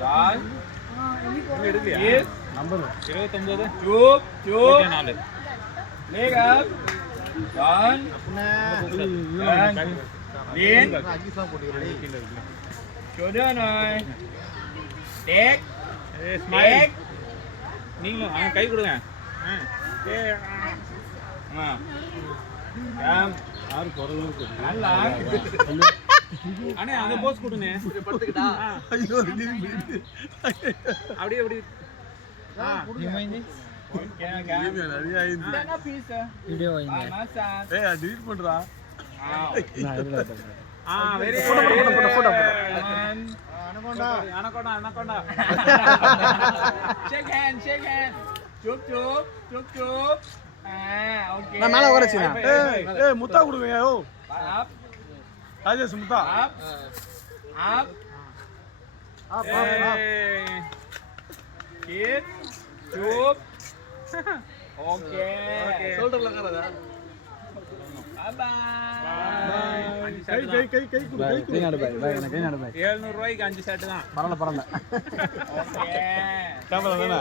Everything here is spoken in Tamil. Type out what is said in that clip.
John. Yes. Number 29 Chụp. Chụp. 4 Leg up. John. John. Liên. Shoulder này. Deck. Deck. நீங்களும் கை கொடுங்க யாரு குரலும் இருக்கு நல்லா அண்ணே அந்த போஸ் கொடுங்க ஐயோ அப்படியே அப்படி ஓகே गाइस நிறைய ஆயிடுச்சு என்ன பீஸ் வீடியோ வைங்க ஏய் delete பண்றா நான் இதுல வெரி போடா anaconda shake hand chụp okay நான் மேல உரைச்சினா ஏய் முத்தா கொடுங்க யோ up ராஜேஷ் முத்தா up kiss chụp okay ஷோல்டர்ல கறதா bye கை கொடு கை நடு பாய் பாய் எனக்கு கை நடு பாய் 700 ரூபாய்க்கு 5 ஷர்ட் தான் பரல okay கேமரா தானே